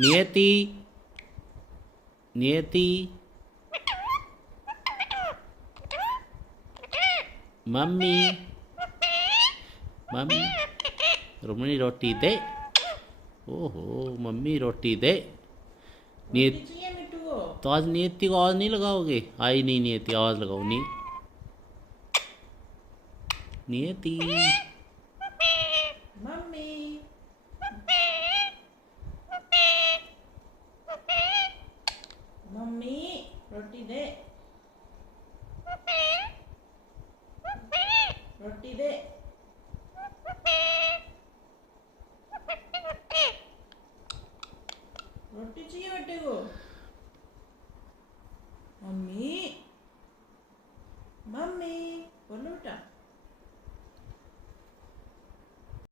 नियति नियति mummy mummy रुमनी रोटी दे। ओहो मम्मी रोटी दे। नियति तो आज नियति को आवाज नहीं लगाओगे? आई नहीं नियति, आवाज लगाओ। नहीं नियति।